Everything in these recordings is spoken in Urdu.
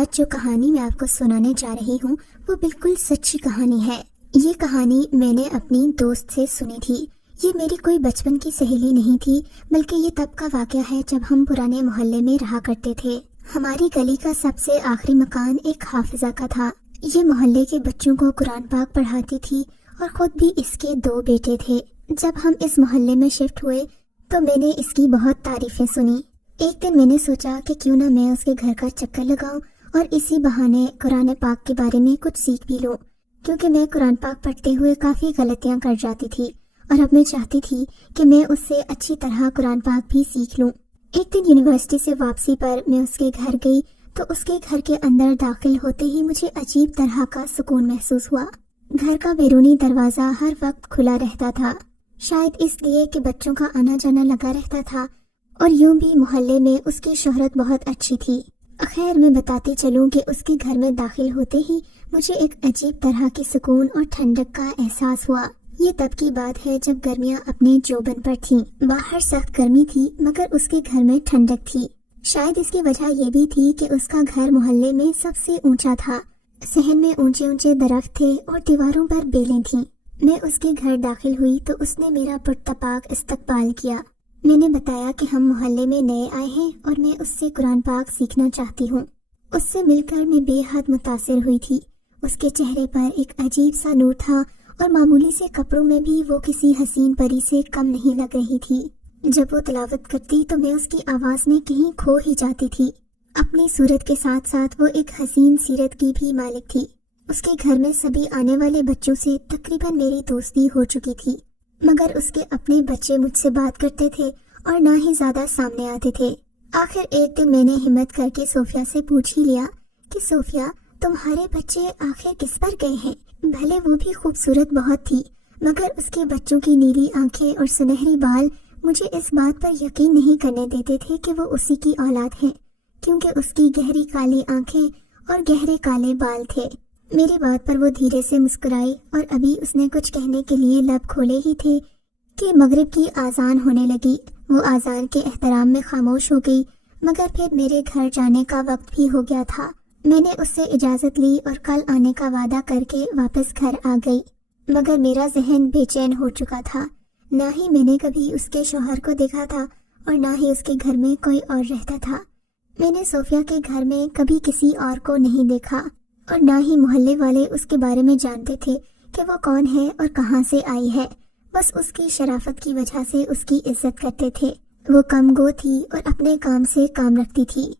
آج جو کہانی میں آپ کو سنانے جا رہی ہوں وہ بالکل سچی کہانی ہے۔ یہ کہانی میں نے اپنی دوست سے سنی تھی۔ یہ میری کوئی بچپن کی سہیلی نہیں تھی، بلکہ یہ تب کا واقعہ ہے جب ہم پرانے محلے میں رہا کرتے تھے۔ ہماری گلی کا سب سے آخری مکان ایک حافظہ کا تھا۔ یہ محلے کے بچوں کو قرآن پاک پڑھاتی تھی اور خود بھی اس کے 2 بیٹے تھے۔ جب ہم اس محلے میں شفٹ ہوئے تو میں نے اس کی بہت تعریفیں سنی۔ ایک دن میں نے سوچا کہ کیوں نہ میں اس کے گھر کا چکر لگاؤں اور اسی بہانے قرآن پاک کے بارے میں کچھ سیکھ بھی لوں، کیونکہ میں قرآن پاک پڑھتے ہوئے کافی غلطیاں کر جاتی تھی اور اب میں چاہتی تھی کہ میں اس سے اچھی طرح قرآن پاک بھی سیکھ لوں۔ ایک دن یونیورسٹی سے واپسی پر میں اس کے گھر گئی تو اس کے گھر کے اندر داخل ہوتے ہی مجھے عجیب طرح کا سکون محسوس ہوا۔ گھر کا بیرونی دروازہ ہر وقت کھلا رہتا تھا، شاید اس لیے کہ بچوں کا آنا جانا لگا رہتا تھا، اور یوں بھی محلے میں اس کی شہرت بہت اچھی تھی۔ خیر، میں بتاتی چلوں کہ اس کے گھر میں داخل ہوتے ہی مجھے ایک عجیب طرح کی سکون اور ٹھنڈک کا احساس ہوا۔ یہ تب کی بات ہے جب گرمیاں اپنے جوبن پر تھیں۔ باہر سخت گرمی تھی مگر اس کے گھر میں ٹھنڈک تھی۔ شاید اس کی وجہ یہ بھی تھی کہ اس کا گھر محلے میں سب سے اونچا تھا۔ صحن میں اونچے اونچے درخت تھے اور دیواروں پر بیلیں تھیں۔ میں اس کے گھر داخل ہوئی تو اس نے میرا پرتپاک استقبال کیا۔ میں نے بتایا کہ ہم محلے میں نئے آئے ہیں اور میں اس سے قرآن پاک سیکھنا چاہتی ہوں۔ اس سے مل کر میں بے حد متاثر ہوئی تھی۔ اس کے چہرے پر ایک عجیب سا نور تھا اور معمولی سے کپڑوں میں بھی وہ کسی حسین پری سے کم نہیں لگ رہی تھی۔ جب وہ تلاوت کرتی تو میں اس کی آواز میں کہیں کھو ہی جاتی تھی۔ اپنی صورت کے ساتھ ساتھ وہ ایک حسین سیرت کی بھی مالک تھی۔ اس کے گھر میں سبھی آنے والے بچوں سے تقریباً میری دوستی ہو چکی تھی، مگر اس کے اپنے بچے مجھ سے بات کرتے تھے اور نہ ہی زیادہ سامنے آتے تھے۔ آخر ایک دن میں نے ہمت کر کے صوفیہ سے پوچھ ہی لیا کہ صوفیہ، تمہارے بچے آخر کس پر گئے ہیں؟ بھلے وہ بھی خوبصورت بہت تھی، مگر اس کے بچوں کی نیلی آنکھیں اور سنہری بال مجھے اس بات پر یقین نہیں کرنے دیتے تھے کہ وہ اسی کی اولاد ہیں، کیونکہ اس کی گہری کالی آنکھیں اور گہرے کالے بال تھے۔ میری بات پر وہ دھیرے سے مسکرائی اور ابھی اس نے کچھ کہنے کے لیے لب کھولے ہی تھے کہ مغرب کی آذان ہونے لگی۔ وہ آذان کے احترام میں خاموش ہو گئی، مگر پھر میرے گھر جانے کا وقت بھی ہو گیا تھا۔ میں نے اس سے اجازت لی اور کل آنے کا وعدہ کر کے واپس گھر آ گئی، مگر میرا ذہن بے چین ہو چکا تھا۔ نہ ہی میں نے کبھی اس کے شوہر کو دیکھا تھا اور نہ ہی اس کے گھر میں کوئی اور رہتا تھا۔ میں نے صوفیہ کے گھر میں کبھی کسی اور کو نہیں دیکھا اور نہ ہی محلے والے اس کے بارے میں جانتے تھے کہ وہ کون ہے اور کہاں سے آئی ہے۔ بس اس کی شرافت کی وجہ سے اس کی عزت کرتے تھے۔ وہ کم گو تھی اور اپنے کام سے کام رکھتی تھی۔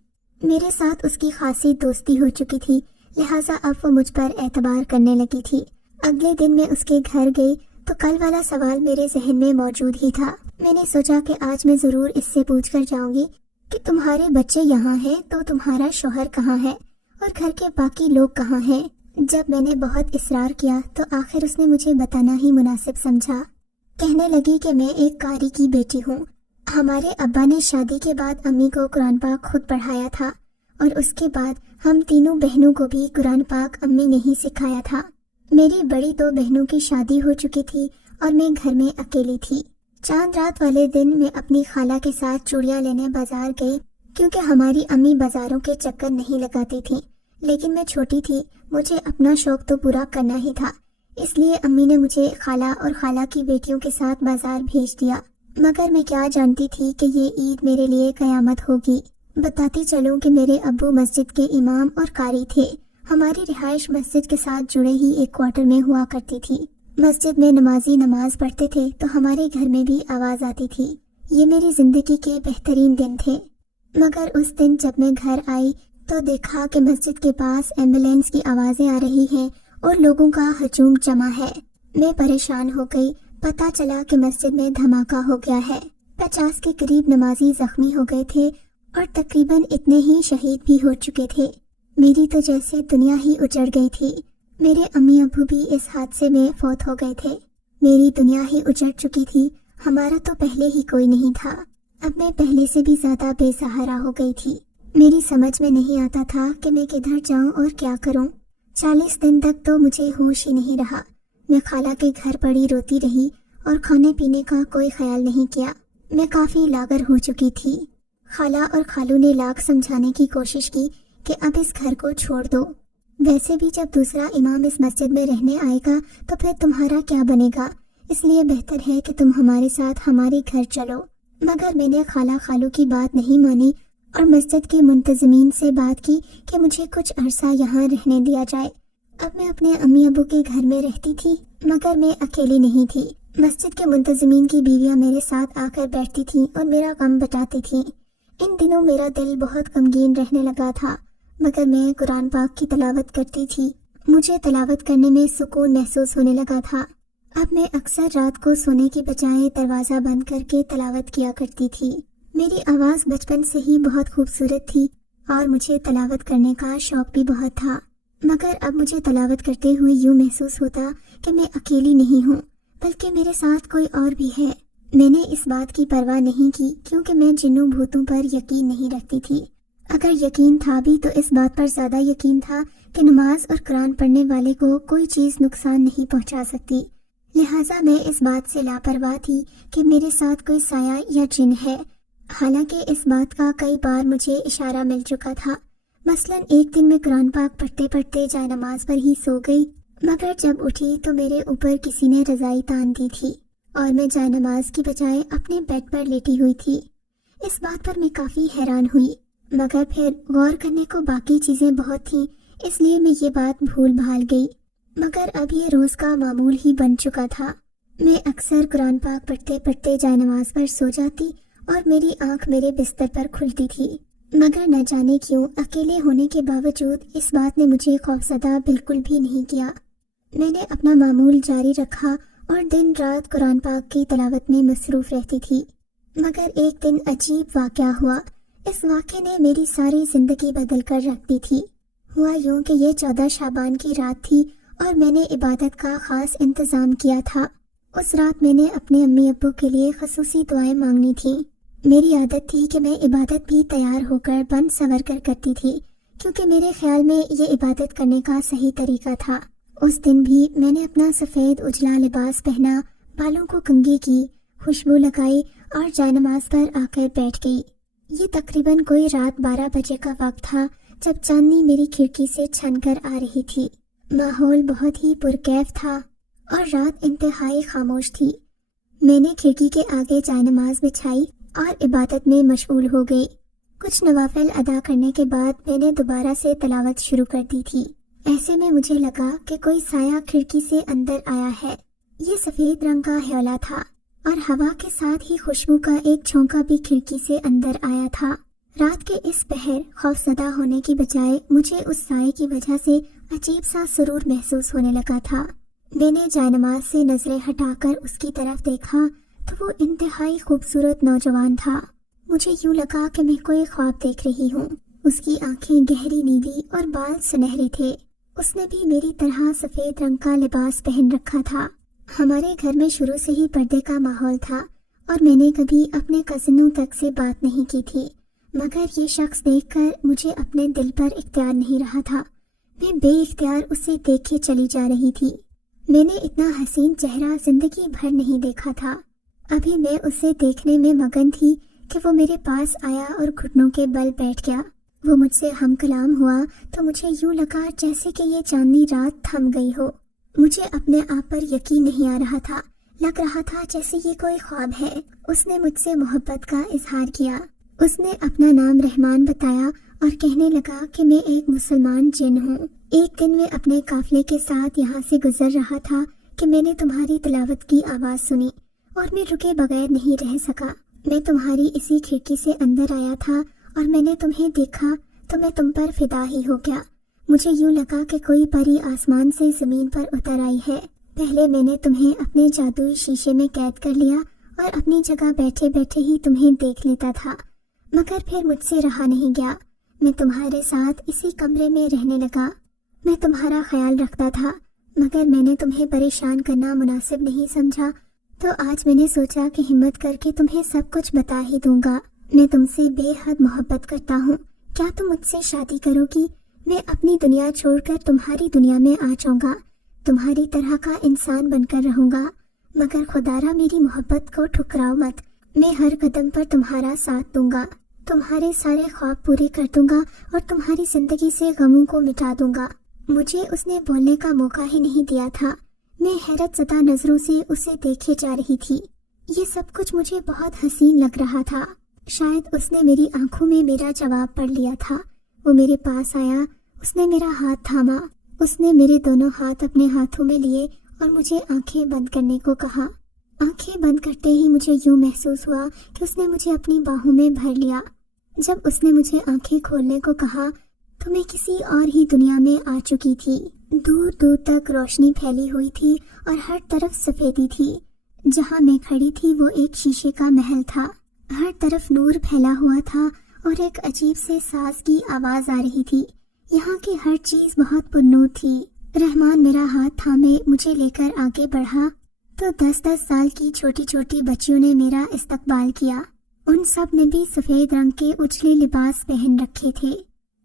میرے ساتھ اس کی خاصی دوستی ہو چکی تھی، لہٰذا اب وہ مجھ پر اعتبار کرنے لگی تھی۔ اگلے دن میں اس کے گھر گئی تو کل والا سوال میرے ذہن میں موجود ہی تھا۔ میں نے سوچا کہ آج میں ضرور اس سے پوچھ کر جاؤں گی کہ تمہارے بچے یہاں ہیں تو تمہارا شوہر کہاں ہے اور گھر کے باقی لوگ کہاں ہیں۔ جب میں نے بہت اصرار کیا تو آخر اس نے مجھے بتانا ہی مناسب سمجھا۔ کہنے لگی کہ میں ایک قاری کی بیٹی ہوں۔ ہمارے ابا نے شادی کے بعد امی کو قرآن پاک خود پڑھایا تھا اور اس کے بعد ہم تینوں بہنوں کو بھی قرآن پاک امی نے ہی سکھایا تھا۔ میری بڑی 2 بہنوں کی شادی ہو چکی تھی اور میں گھر میں اکیلی تھی۔ چاند رات والے دن میں اپنی خالہ کے ساتھ چوڑیاں لینے بازار گئی، کیونکہ ہماری امی بازاروں کے چکر نہیں لگاتی تھیں، لیکن میں چھوٹی تھی، مجھے اپنا شوق تو پورا کرنا ہی تھا، اس لیے امی نے مجھے خالہ اور خالہ کی بیٹیوں کے ساتھ بازار بھیج دیا۔ مگر میں کیا جانتی تھی کہ یہ عید میرے لیے قیامت ہوگی۔ بتاتی چلوں کہ میرے ابو مسجد کے امام اور قاری تھے۔ ہماری رہائش مسجد کے ساتھ جڑے ہی ایک کوارٹر میں ہوا کرتی تھی۔ مسجد میں نمازی نماز پڑھتے تھے تو ہمارے گھر میں بھی آواز آتی تھی۔ یہ میری زندگی کے بہترین دن تھے۔ مگر اس دن جب میں گھر آئی تو دیکھا کہ مسجد کے پاس ایمبولینس کی آوازیں آ رہی ہیں اور لوگوں کا ہجوم جمع ہے۔ میں پریشان ہو گئی۔ پتہ چلا کہ مسجد میں دھماکہ ہو گیا ہے۔ 50 کے قریب نمازی زخمی ہو گئے تھے اور تقریباً اتنے ہی شہید بھی ہو چکے تھے۔ میری تو جیسے دنیا ہی اجڑ گئی تھی۔ میرے امی ابو بھی اس حادثے میں فوت ہو گئے تھے۔ میری دنیا ہی اجڑ چکی تھی، ہمارا تو پہلے ہی کوئی نہیں تھا۔ اب میں پہلے سے بھی زیادہ بے سہارا ہو گئی تھی۔ میری سمجھ میں نہیں آتا تھا کہ میں کدھر جاؤں اور کیا کروں۔ 40 دن تک تو مجھے ہوش ہی نہیں رہا۔ میں خالہ کے گھر پڑی روتی رہی اور کھانے پینے کا کوئی خیال نہیں کیا۔ میں کافی لاغر ہو چکی تھی۔ خالہ اور خالو نے لاکھ سمجھانے کی کوشش کی کہ اب اس گھر کو چھوڑ دو۔ ویسے بھی جب دوسرا امام اس مسجد میں رہنے آئے گا تو پھر تمہارا کیا بنے گا، اس لیے بہتر ہے کہ تم ہمارے ساتھ ہمارے گھر چلو۔ مگر میں نے خالہ خالو کی بات نہیں مانی اور مسجد کے منتظمین سے بات کی کہ مجھے کچھ عرصہ یہاں رہنے دیا جائے۔ اب میں اپنے امی ابو کے گھر میں رہتی تھی، مگر میں اکیلی نہیں تھی۔ مسجد کے منتظمین کی بیویاں میرے ساتھ آ کر بیٹھتی تھیں اور میرا غم بٹاتی تھیں۔ ان دنوں میرا دل بہت غمگین رہنے لگا تھا، مگر میں قرآن پاک کی تلاوت کرتی تھی۔ مجھے تلاوت کرنے میں سکون محسوس ہونے لگا تھا۔ اب میں اکثر رات کو سونے کی بجائے دروازہ بند کر کے تلاوت کیا کرتی تھی۔ میری آواز بچپن سے ہی بہت خوبصورت تھی اور مجھے تلاوت کرنے کا شوق بھی بہت تھا، مگر اب مجھے تلاوت کرتے ہوئے یوں محسوس ہوتا کہ میں اکیلی نہیں ہوں بلکہ میرے ساتھ کوئی اور بھی ہے۔ میں نے اس بات کی پرواہ نہیں کی کیونکہ میں جنوں بھوتوں پر یقین نہیں رکھتی تھی۔ اگر یقین تھا بھی تو اس بات پر زیادہ یقین تھا کہ نماز اور قرآن پڑھنے والے کو کوئی چیز نقصان نہیں پہنچا سکتی، لہٰذا میں اس بات سے لاپرواہ تھی کہ میرے ساتھ کوئی سایہ یا جن ہے۔ حالانکہ اس بات کا کئی بار مجھے اشارہ مل چکا تھا۔ مثلاً ایک دن میں قرآن پاک پڑھتے پڑھتے جائے نماز پر ہی سو گئی، مگر جب اٹھی تو میرے اوپر کسی نے رضائی تان دی تھی اور میں جائے نماز کی بجائے اپنے بیڈ پر لیٹی ہوئی تھی۔ اس بات پر میں کافی حیران ہوئی، مگر پھر غور کرنے کو باقی چیزیں بہت تھیں، اس لیے میں یہ بات بھول بھال گئی۔ مگر اب یہ روز کا معمول ہی بن چکا تھا۔ میں اکثر قرآن پاک پڑھتے پڑھتے جائے نماز پر سو جاتی اور میری آنکھ میرے بستر پر کھلتی تھی، مگر نہ جانے کیوں اکیلے ہونے کے باوجود اس بات نے مجھے خوفزدہ بالکل بھی نہیں کیا۔ میں نے اپنا معمول جاری رکھا اور دن رات قرآن پاک کی تلاوت میں مصروف رہتی تھی۔ مگر ایک دن عجیب واقعہ ہوا۔ اس واقعے نے میری ساری زندگی بدل کر رکھ دی تھی۔ ہوا یوں کہ یہ 14 شعبان کی رات تھی اور میں نے عبادت کا خاص انتظام کیا تھا۔ اس رات میں نے اپنے امی ابو کے لیے خصوصی دعائیں مانگنی تھیں۔ میری عادت تھی کہ میں عبادت بھی تیار ہو کر بند سنور کر کرتی تھی، کیونکہ میرے خیال میں یہ عبادت کرنے کا صحیح طریقہ تھا۔ اس دن بھی میں نے اپنا سفید اجلا لباس پہنا، بالوں کو کنگھی کی، خوشبو لگائی اور جائے نماز پر آ کر بیٹھ گئی۔ یہ تقریباً کوئی رات 12 بجے کا وقت تھا جب چاندنی میری کھڑکی سے چھن کر آ رہی تھی۔ ماحول بہت ہی پرکیف تھا اور رات انتہائی خاموش تھی۔ میں نے کھڑکی کے آگے جائے نماز بچھائی اور عبادت میں مشغول ہو گئی۔ کچھ نوافل ادا کرنے کے بعد میں نے دوبارہ سے تلاوت شروع کر دی تھی۔ ایسے میں مجھے لگا کہ کوئی سایہ کھڑکی سے اندر آیا ہے۔ یہ سفید رنگ کا ہیولا تھا اور ہوا کے ساتھ ہی خوشبو کا ایک چھونکا بھی کھڑکی سے اندر آیا تھا۔ رات کے اس پہر خوفزدہ ہونے کی بجائے مجھے اس سائے کی وجہ سے عجیب سا سرور محسوس ہونے لگا تھا۔ میں نے جائے نماز سے نظریں ہٹا کر اس کی طرف دیکھا تو وہ انتہائی خوبصورت نوجوان تھا۔ مجھے یوں لگا کہ میں کوئی خواب دیکھ رہی ہوں۔ اس کی آنکھیں گہری نیلی اور بال سنہرے تھے۔ اس نے بھی میری طرح سفید رنگ کا لباس پہن رکھا تھا۔ ہمارے گھر میں شروع سے ہی پردے کا ماحول تھا اور میں نے کبھی اپنے کزنوں تک سے بات نہیں کی تھی، مگر یہ شخص دیکھ کر مجھے اپنے دل پر اختیار نہیں رہا تھا۔ میں بے اختیار اسے دیکھے چلی جا رہی تھی۔ میں نے اتنا حسین چہرہ زندگی بھر نہیں دیکھا تھا۔ ابھی میں اسے دیکھنے میں مگن تھی کہ وہ میرے پاس آیا اور گھٹنوں کے بل بیٹھ گیا۔ وہ مجھ سے ہم کلام ہوا تو مجھے یوں لگا جیسے کہ یہ چاندنی رات تھم گئی ہو۔ مجھے اپنے آپ پر یقین نہیں آ رہا تھا، لگ رہا تھا جیسے یہ کوئی خواب ہے۔ اس نے مجھ سے محبت کا اظہار کیا۔ اس نے اپنا نام رحمان بتایا اور کہنے لگا کہ میں ایک مسلمان جن ہوں۔ ایک دن میں اپنے قافلے کے ساتھ یہاں سے گزر رہا تھا کہ میں نے تمہاری تلاوت کی آواز سنی اور میں رکے بغیر نہیں رہ سکا۔ میں تمہاری اسی کھڑکی سے اندر آیا تھا اور میں نے تمہیں دیکھا تو میں تم پر فدا ہی ہو گیا۔ مجھے یوں لگا کہ کوئی پری آسمان سے زمین پر اتر آئی ہے۔ پہلے میں نے تمہیں اپنے جادوئی شیشے میں قید کر لیا اور اپنی جگہ بیٹھے بیٹھے ہی تمہیں دیکھ لیتا تھا، مگر پھر مجھ سے رہا نہیں گیا۔ میں تمہارے ساتھ اسی کمرے میں رہنے لگا۔ میں تمہارا خیال رکھتا تھا، مگر میں نے تمہیں پریشان کرنا مناسب نہیں سمجھا، تو آج میں نے سوچا کہ ہمت کر کے تمہیں سب کچھ بتا ہی دوں گا۔ میں تم سے بے حد محبت کرتا ہوں۔ کیا تم مجھ سے شادی کرو گی؟ میں اپنی دنیا چھوڑ کر تمہاری دنیا میں آ جاؤں گا، تمہاری طرح کا انسان بن کر رہوں گا، مگر خدا را میری محبت کو ٹھکراؤ مت۔ میں ہر قدم پر تمہارا ساتھ دوں گا۔ تمہارے سارے خواب پورے کر دوں گا اور تمہاری زندگی سے غموں کو مٹا دوں گا۔ مجھے اس نے بولنے کا موقع ہی نہیں دیا تھا۔ میں حیرت زدہ نظروں سے اسے دیکھے جا رہی تھی۔ یہ سب کچھ مجھے بہت حسین لگ رہا تھا۔ شاید اس نے میری آنکھوں میں میرا جواب پڑھ لیا تھا۔ وہ میرے پاس آیا، اس نے میرا ہاتھ تھاما، اس نے میرے دونوں ہاتھ اپنے ہاتھوں میں لیے اور مجھے آنکھیں بند کرنے کو کہا۔ آنکھیں بند کرتے ہی مجھے یوں محسوس ہوا کہ اس نے مجھے اپنی باہوں میں بھر لیا۔ جب اس نے مجھے آنکھیں کھولنے کو کہا تو میں کسی اور ہی دنیا میں آ چکی تھی۔ دور دور تک روشنی پھیلی ہوئی تھی اور ہر طرف سفیدی تھی۔ جہاں میں کھڑی تھی وہ ایک شیشے کا محل تھا۔ ہر طرف نور پھیلا ہوا تھا اور ایک عجیب سے ساز کی آواز آ رہی تھی۔ یہاں کی ہر چیز بہت پرنور تھی۔ رحمان میرا ہاتھ تھامے مجھے لے کر آگے بڑھا تو 10-10 سال کی چھوٹی چھوٹی بچیوں نے میرا استقبال کیا۔ ان سب نے بھی سفید رنگ کے اجلے لباس پہن رکھے تھے۔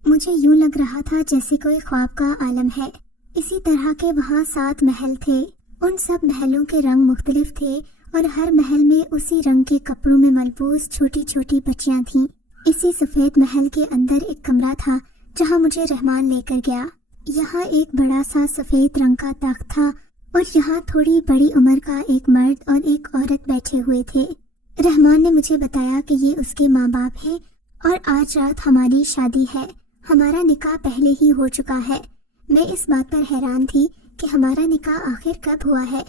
مجھے یوں لگ رہا تھا جیسے کوئی خواب کا عالم ہے۔ اسی طرح کے وہاں 7 محل تھے۔ ان سب محلوں کے رنگ مختلف تھے اور ہر محل میں اسی رنگ کے کپڑوں میں ملبوس چھوٹی چھوٹی بچیاں تھیں۔ اسی سفید محل کے اندر ایک کمرہ تھا جہاں مجھے رحمان لے کر گیا۔ یہاں ایک بڑا سا سفید رنگ کا تخت تھا اور یہاں تھوڑی بڑی عمر کا ایک مرد اور ایک عورت بیٹھے ہوئے تھے۔ رحمان نے مجھے بتایا کہ یہ اس کے ماں باپ ہیں اور آج رات ہماری شادی ہے۔ ہمارا نکاح پہلے ہی ہو چکا ہے۔ میں اس بات پر حیران تھی کہ ہمارا نکاح آخر کب ہوا ہے۔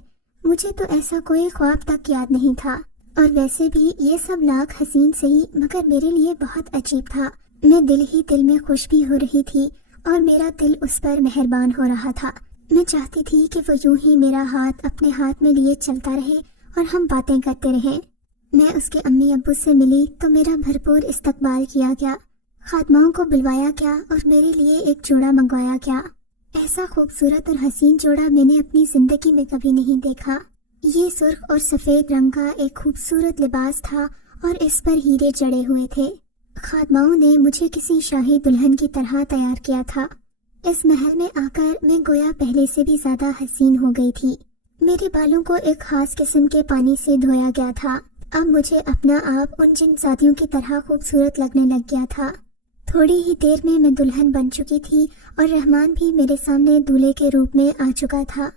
مجھے تو ایسا کوئی خواب تک یاد نہیں تھا، اور ویسے بھی یہ سب لاکھ حسین سہی مگر میرے لیے بہت عجیب تھا۔ میں دل ہی دل میں خوش بھی ہو رہی تھی اور میرا دل اس پر مہربان ہو رہا تھا۔ میں چاہتی تھی کہ وہ یوں ہی میرا ہاتھ اپنے ہاتھ میں لیے چلتا رہے اور ہم باتیں کرتے رہیں۔ میں اس کے امی ابو سے ملی تو میرا بھرپور استقبال کیا گیا۔ خادماؤں کو بلوایا گیا اور میرے لیے ایک جوڑا منگوایا گیا۔ ایسا خوبصورت اور حسین جوڑا میں نے اپنی زندگی میں کبھی نہیں دیکھا۔ یہ سرخ اور سفید رنگ کا ایک خوبصورت لباس تھا اور اس پر ہیرے جڑے ہوئے تھے۔ خادماؤں نے مجھے کسی شاہی دلہن کی طرح تیار کیا تھا۔ اس محل میں آ کر میں گویا پہلے سے بھی زیادہ حسین ہو گئی تھی۔ میرے بالوں کو ایک خاص قسم کے پانی سے دھویا گیا تھا۔ اب مجھے اپنا آپ ان جن ساتھیوں کی طرح خوبصورت لگنے لگ گیا تھا۔ تھوڑی ہی دیر میں میں دلہن بن چکی تھی اور رحمان بھی میرے سامنے دولہے کے روپ میں آ چکا تھا۔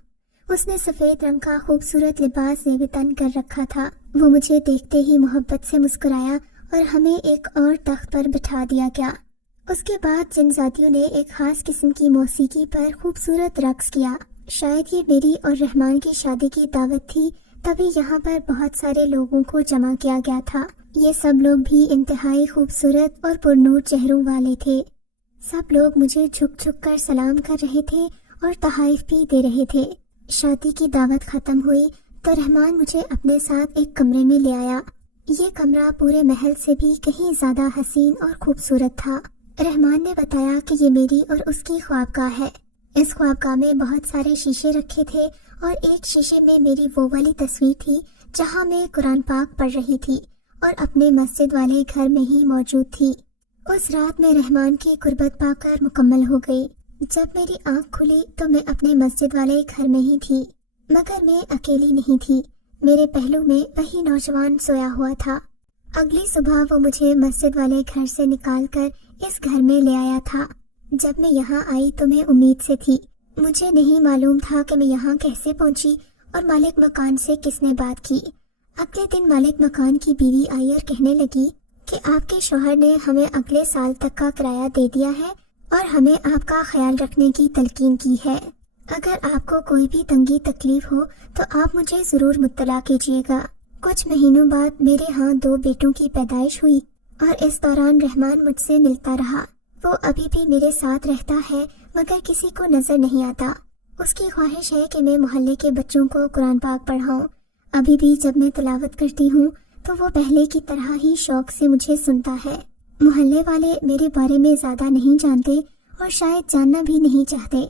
اس نے سفید رنگ کا خوبصورت لباس زیب تن کر رکھا تھا۔ وہ مجھے دیکھتے ہی محبت سے مسکرایا اور ہمیں ایک اور تخت پر بٹھا دیا گیا۔ اس کے بعد جن ذاتیوں نے ایک خاص قسم کی موسیقی پر خوبصورت رقص کیا۔ شاید یہ میری اور رحمان کی شادی کی دعوت تھی، تبھی یہاں پر بہت سارے لوگوں کو جمع کیا گیا تھا۔ یہ سب لوگ بھی انتہائی خوبصورت اور پرنور چہروں والے تھے۔ سب لوگ مجھے جھک جھک کر سلام کر رہے تھے اور تحائف بھی دے رہے تھے۔ شادی کی دعوت ختم ہوئی تو رحمان مجھے اپنے ساتھ ایک کمرے میں لے آیا۔ یہ کمرہ پورے محل سے بھی کہیں زیادہ حسین اور خوبصورت تھا۔ رحمان نے بتایا کہ یہ میری اور اس کی خوابگاہ ہے۔ اس خوابگاہ میں بہت سارے شیشے رکھے تھے اور ایک شیشے میں میری وہ والی تصویر تھی جہاں میں قرآن پاک پڑھ رہی تھی اور اپنے مسجد والے گھر میں ہی موجود تھی۔ اس رات میں رحمان کی قربت پا کر مکمل ہو گئی۔ جب میری آنکھ کھلی تو میں اپنے مسجد والے گھر میں ہی تھی، مگر میں اکیلی نہیں تھی۔ میرے پہلو میں وہی نوجوان سویا ہوا تھا۔ اگلی صبح وہ مجھے مسجد والے گھر سے نکال کر اس گھر میں لے آیا تھا۔ جب میں یہاں آئی تو میں امید سے تھی۔ مجھے نہیں معلوم تھا کہ میں یہاں کیسے پہنچی اور مالک مکان سے کس نے بات کی۔ اگلے دن مالک مکان کی بیوی آئی اور کہنے لگی کہ آپ کے شوہر نے ہمیں اگلے سال تک کا کرایہ دے دیا ہے اور ہمیں آپ کا خیال رکھنے کی تلقین کی ہے۔ اگر آپ کو کوئی بھی تنگی تکلیف ہو تو آپ مجھے ضرور مطلع کیجیے گا۔ کچھ مہینوں بعد میرے ہاں 2 بیٹوں کی پیدائش ہوئی اور اس دوران رحمان مجھ سے ملتا رہا۔ وہ ابھی بھی میرے ساتھ رہتا ہے مگر کسی کو نظر نہیں آتا۔ اس کی خواہش ہے کہ میں محلے کے بچوں کو قرآن پاک پڑھاؤں۔ ابھی بھی جب میں تلاوت کرتی ہوں تو وہ پہلے کی طرح ہی شوق سے مجھے سنتا ہے۔ محلے والے میرے بارے میں زیادہ نہیں جانتے اور شاید جاننا بھی نہیں چاہتے،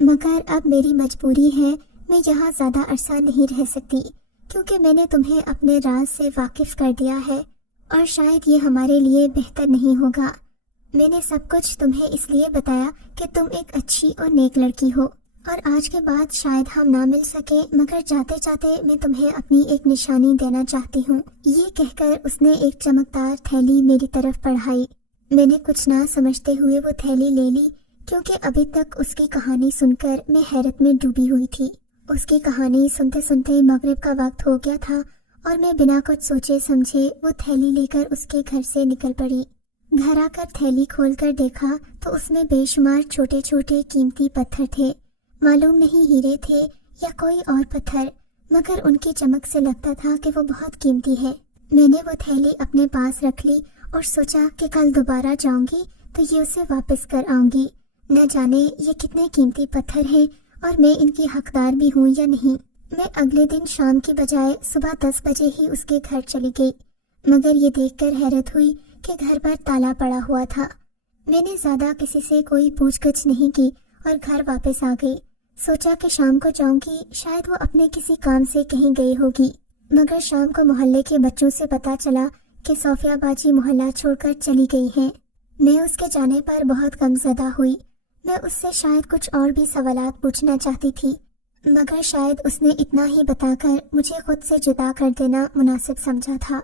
مگر اب میری مجبوری ہے، میں یہاں زیادہ عرصہ نہیں رہ سکتی کیونکہ میں نے تمہیں اپنے راز سے واقف کر دیا ہے اور شاید یہ ہمارے لیے بہتر نہیں ہوگا۔ میں نے سب کچھ تمہیں اس لیے بتایا کہ تم ایک اچھی اور نیک لڑکی ہو اور آج کے بعد شاید ہم نہ مل سکے، مگر جاتے جاتے میں تمہیں اپنی ایک نشانی دینا چاہتی ہوں۔ یہ کہہ کر اس نے ایک چمکدار تھیلی میری طرف بڑھائی۔ میں نے کچھ نہ سمجھتے ہوئے وہ تھیلی لے لی، کیونکہ ابھی تک اس کی کہانی سن کر میں حیرت میں ڈوبی ہوئی تھی۔ اس کی کہانی سنتے سنتے مغرب کا وقت ہو گیا تھا اور میں بنا کچھ سوچے سمجھے وہ تھیلی لے کر اس کے گھر سے نکل پڑی۔ گھر آ کر تھیلی کھول کر دیکھا تو اس میں بے شمار چھوٹے چھوٹے قیمتی پتھر تھے۔ معلوم نہیں ہیرے تھے یا کوئی اور پتھر، مگر ان کی چمک سے لگتا تھا کہ وہ بہت قیمتی ہے۔ میں نے وہ تھیلی اپنے پاس رکھ لی اور سوچا کہ کل دوبارہ جاؤں گی تو یہ اسے واپس کر آؤں گی۔ نہ جانے یہ کتنے قیمتی پتھر ہیں اور میں ان کی حقدار بھی ہوں یا نہیں۔ میں اگلے دن شام کی بجائے صبح 10 بجے ہی اس کے گھر چلی گئی، مگر یہ دیکھ کر حیرت ہوئی کہ گھر پر تالا پڑا ہوا تھا۔ میں نے زیادہ کسی سے کوئی پوچھ گچھ نہیں کی اور گھر واپس آ گئی۔ سوچا کہ شام کو جاؤں گی، شاید وہ اپنے کسی کام سے کہیں گئی ہوگی، مگر شام کو محلے کے بچوں سے پتا چلا کہ صوفیہ باجی محلہ چھوڑ کر چلی گئی ہیں۔ میں اس کے جانے پر بہت غمزدہ ہوئی۔ میں اس سے شاید کچھ اور بھی سوالات پوچھنا چاہتی تھی، مگر شاید اس نے اتنا ہی بتا کر مجھے خود سے جدا کر دینا مناسب سمجھا تھا۔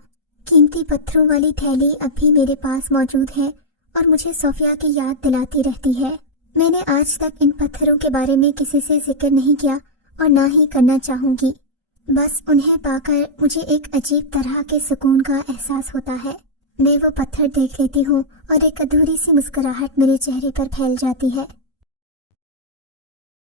قیمتی پتھروں والی تھیلی اب بھی میرے پاس موجود ہے اور مجھے صوفیہ کی یاد دلاتی رہتی ہے۔ میں نے آج تک ان پتھروں کے بارے میں کسی سے ذکر نہیں کیا اور نہ ہی کرنا چاہوں گی، بس انہیں پا کر مجھے ایک عجیب طرح کے سکون کا احساس ہوتا ہے۔ میں وہ پتھر دیکھ لیتی ہوں اور ایک ادھوری سی مسکراہٹ میرے چہرے پر پھیل جاتی ہے۔